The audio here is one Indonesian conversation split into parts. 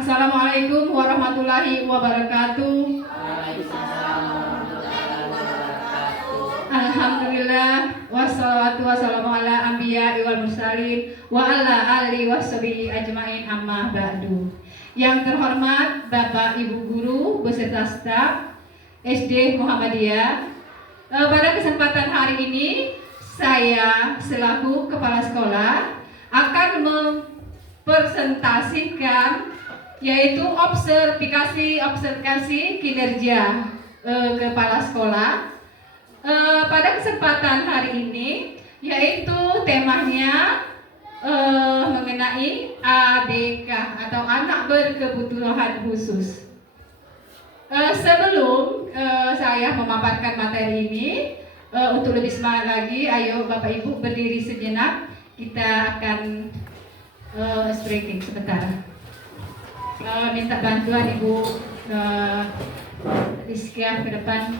Assalamualaikum warahmatullahi wabarakatuh. Alhamdulillah wassalatu wassalamu ala anbiya wal mursalin wa ala alihi washabihi ajmain amma ba'du. Yang terhormat Bapak Ibu guru beserta staf SD Muhammadiyah, pada kesempatan hari ini saya selaku kepala sekolah akan mempresentasikan yaitu observasi kinerja kepala sekolah. Pada kesempatan hari ini yaitu temanya mengenai ABK atau anak berkebutuhan khusus. Sebelum saya memaparkan materi ini, untuk lebih semangat lagi, ayo Bapak Ibu berdiri sejenak. Kita akan stretching sebentar. Minta bantuan Ibu Rizkia ke depan.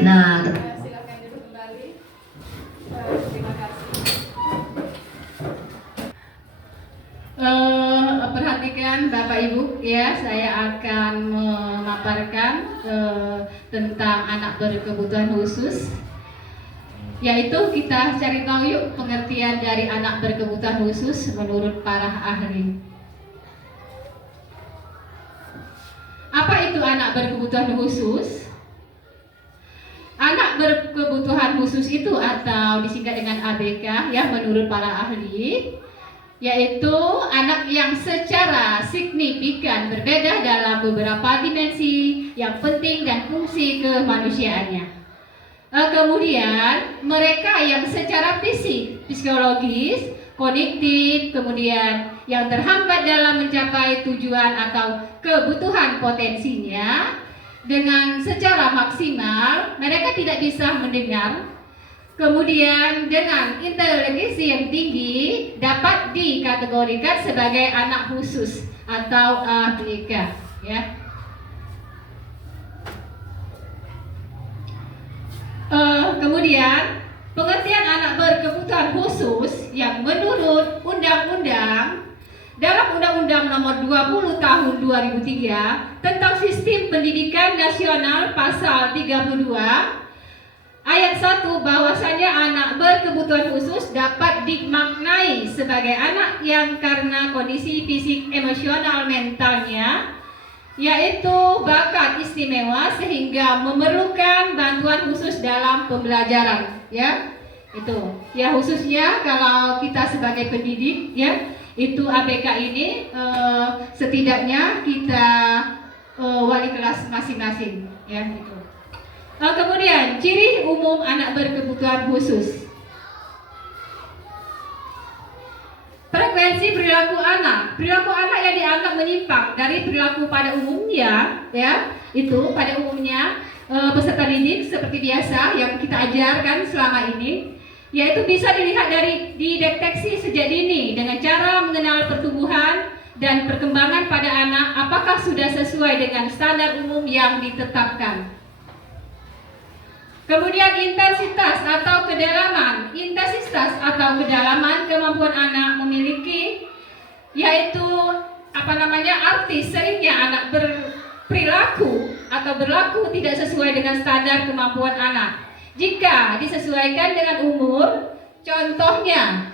Nah, silakan duduk kembali. Terima kasih. Perhatikan Bapak Ibu ya, saya akan memaparkan tentang anak berkebutuhan khusus. Yaitu kita cari tahu yuk pengertian dari anak berkebutuhan khusus menurut para ahli. Apa itu anak berkebutuhan khusus? Anak berkebutuhan khusus itu atau disingkat dengan ABK yang menurut para ahli yaitu anak yang secara signifikan berbeda dalam beberapa dimensi yang penting dan fungsi kemanusiaannya. Kemudian mereka yang secara fisik, psikologis, kognitif, kemudian yang terhambat dalam mencapai tujuan atau kebutuhan potensinya dengan secara maksimal, mereka tidak bisa mendengar. Kemudian dengan inteligensi yang tinggi dapat dikategorikan sebagai anak khusus atau ABK ya. Kemudian pengertian anak berkebutuhan khusus yang menurut undang-undang dalam Undang-Undang Nomor 20 Tahun 2003 tentang Sistem Pendidikan Nasional Pasal 32 Ayat 1 bahwasanya anak berkebutuhan khusus dapat dimaknai sebagai anak yang karena kondisi fisik, emosional, mentalnya yaitu bakat istimewa sehingga memerlukan bantuan khusus dalam pembelajaran ya. Itu ya, khususnya kalau kita sebagai pendidik ya, itu ABK ini setidaknya kita wali kelas masing-masing ya gitu. Kemudian ciri umum anak berkebutuhan khusus. Frekuensi perilaku anak yang dianggap menyimpang dari perilaku pada umumnya ya, itu pada umumnya peserta didik seperti biasa yang kita ajarkan selama ini, yaitu bisa dilihat dari dideteksi sejak dini dengan cara mengenal pertumbuhan dan perkembangan pada anak apakah sudah sesuai dengan standar umum yang ditetapkan. Kemudian intensitas atau kedalaman kemampuan anak memiliki yaitu arti seringnya anak berperilaku atau berlaku tidak sesuai dengan standar kemampuan anak. Jika disesuaikan dengan umur, contohnya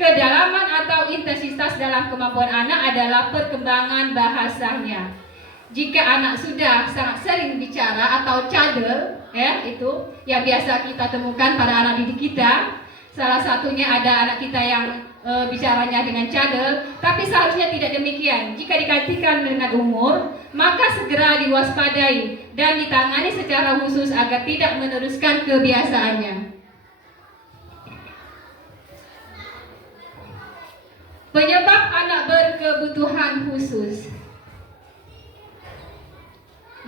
kedalaman atau intensitas dalam kemampuan anak adalah perkembangan bahasanya. Jika anak sudah sangat sering bicara atau cadel ya, itu yang biasa kita temukan pada anak didik kita. Salah satunya ada anak kita yang bicaranya dengan cadel, tapi seharusnya tidak demikian. Jika dikaitkan dengan umur, maka segera diwaspadai dan ditangani secara khusus agar tidak meneruskan kebiasaannya. Penyebab anak berkebutuhan khusus.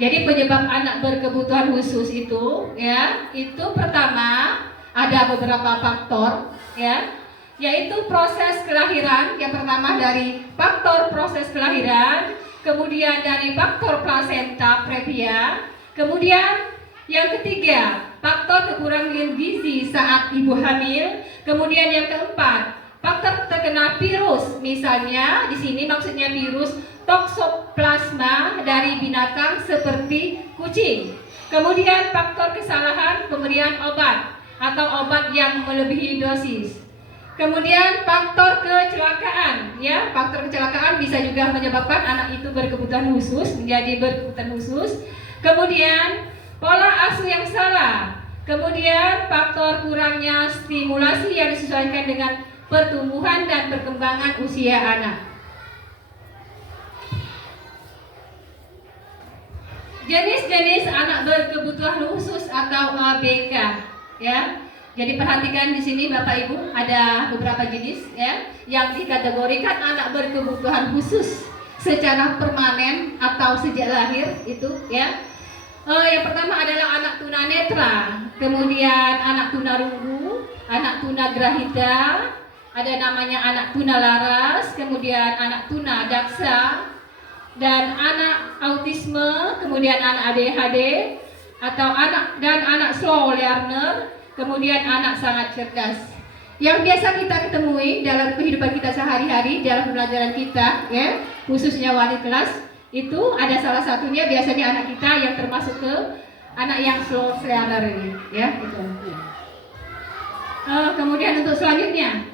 Jadi penyebab anak berkebutuhan khusus itu, ya, itu pertama ada beberapa faktor, ya, yaitu proses kelahiran. Yang pertama dari faktor proses kelahiran, kemudian dari faktor plasenta previa, kemudian yang ketiga faktor kekurangan gizi saat ibu hamil, kemudian yang keempat faktor terkena virus, misalnya di sini maksudnya virus toksoplasma dari binatang seperti kucing. Kemudian faktor kesalahan pemberian obat atau obat yang melebihi dosis. Kemudian faktor kecelakaan, ya, faktor kecelakaan bisa juga menyebabkan anak itu berkebutuhan khusus menjadi berkebutuhan khusus. Kemudian pola asuh yang salah. Kemudian faktor kurangnya stimulasi yang disesuaikan dengan pertumbuhan dan perkembangan usia anak. Jenis-jenis anak berkebutuhan khusus atau ABK, ya. Jadi perhatikan di sini Bapak Ibu, ada beberapa jenis, ya, yang dikategorikan anak berkebutuhan khusus secara permanen atau sejak lahir itu, ya. Yang pertama adalah anak tunanetra, kemudian anak tunarungu, anak tunagrahita, ada namanya anak tunalaras, kemudian anak tunadaksa, dan anak autisme, kemudian anak ADHD atau anak slow learner, kemudian anak sangat cerdas. Yang biasa kita ketemui dalam kehidupan kita sehari-hari, dalam pembelajaran kita, ya, khususnya wali kelas, itu ada salah satunya biasanya anak kita yang termasuk ke anak yang slow learner ini, ya, gitu. Kemudian untuk selanjutnya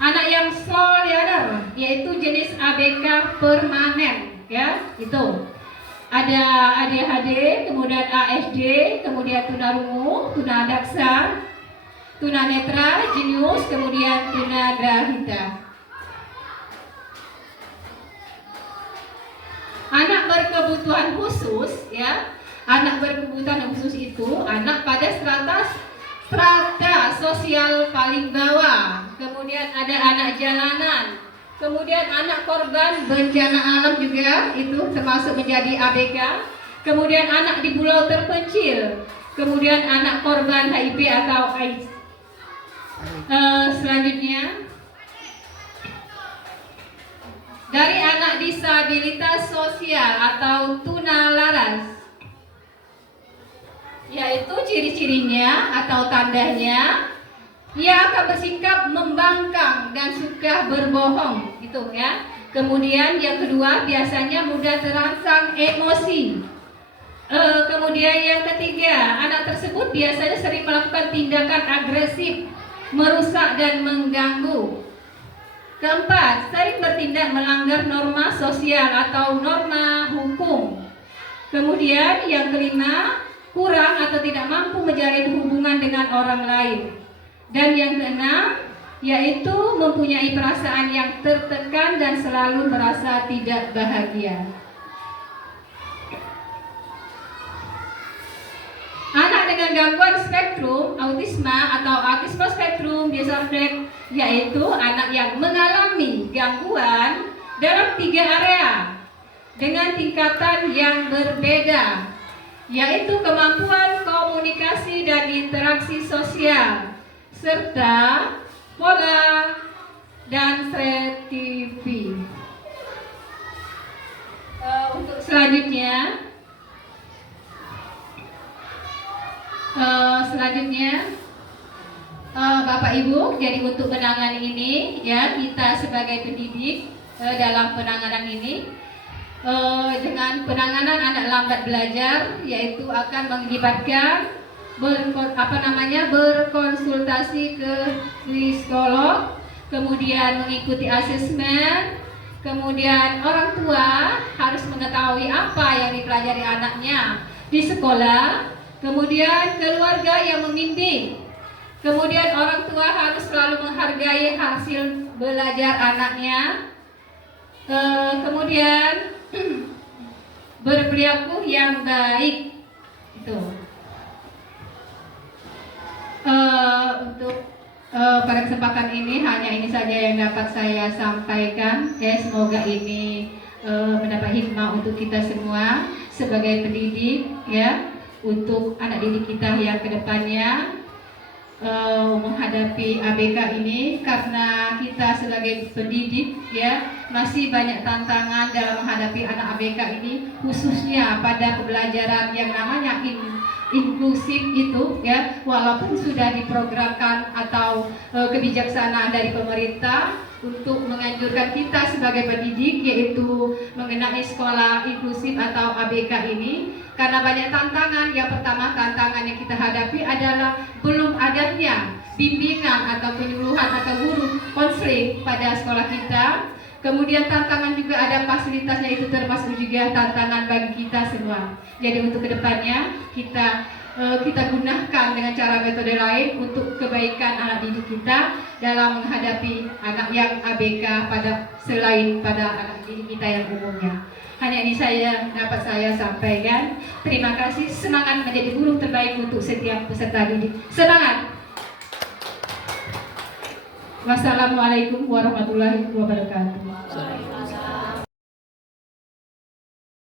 anak yang slow learner, yaitu jenis ABK permanen, ya, itu ada ADHD, kemudian ASD, kemudian tunarungu, tunadaksa, tunanetra, jenius, kemudian tunagrahita. Anak berkebutuhan khusus, ya, anak berkebutuhan khusus itu anak pada strata sosial paling bawah, kemudian ada anak jalanan, kemudian anak korban bencana alam juga itu termasuk menjadi ABK, kemudian anak di pulau terpencil, kemudian anak korban HIV atau AIDS. Selanjutnya dari anak disabilitas sosial atau tunalaras, yaitu ciri-cirinya atau tandanya ia akan bersikap membangkang dan suka berbohong, gitu, ya. Kemudian yang kedua biasanya mudah terangsang emosi. Kemudian yang ketiga, anak tersebut biasanya sering melakukan tindakan agresif, merusak dan mengganggu. Keempat, sering bertindak melanggar norma sosial atau norma hukum. Kemudian yang kelima, kurang atau tidak mampu menjalin hubungan dengan orang lain. Dan yang keenam, yaitu mempunyai perasaan yang tertekan dan selalu merasa tidak bahagia. Anak dengan gangguan spektrum autisme atau autisme spektrum disorder, yaitu anak yang mengalami gangguan dalam 3 area dengan tingkatan yang berbeda, yaitu kemampuan komunikasi dan interaksi sosial, serta pola dan kreativiti. Untuk selanjutnya, Bapak Ibu, jadi untuk penanganan ini, ya, kita sebagai pendidik dalam penanganan ini, dengan penanganan anak lambat belajar, yaitu akan mengakibatkan berkonsultasi ke psikolog, kemudian mengikuti asesmen, kemudian orang tua harus mengetahui apa yang dipelajari anaknya di sekolah, kemudian keluarga yang membimbing, Kemudian orang tua harus selalu menghargai hasil belajar anaknya. Kemudian berperilaku yang baik. Itu. Untuk pada kesempatan ini hanya ini saja yang dapat saya sampaikan. Ya, semoga ini mendapat hikmah untuk kita semua sebagai pendidik, ya, untuk anak didik kita yang kedepannya menghadapi ABK ini, karena kita sebagai pendidik, ya, masih banyak tantangan dalam menghadapi anak ABK ini, khususnya pada pembelajaran yang namanya inklusif itu, ya, walaupun sudah diprogramkan atau kebijaksanaan dari pemerintah untuk menganjurkan kita sebagai pendidik yaitu mengenai sekolah inklusif atau ABK ini, karena banyak tantangan. Yang pertama, tantangan yang kita hadapi adalah belum adanya bimbingan atau penyuluhan atau guru konseling pada sekolah kita. Kemudian tantangan juga ada fasilitasnya, itu termasuk juga tantangan bagi kita semua. Jadi untuk kedepannya kita gunakan dengan cara metode lain untuk kebaikan anak didik kita dalam menghadapi anak yang ABK selain pada anak didik kita yang umumnya. Hanya ini dapat saya sampaikan. Terima kasih. Semangat menjadi guru terbaik untuk setiap peserta didik. Semangat. Wassalamualaikum warahmatullahi wabarakatuh.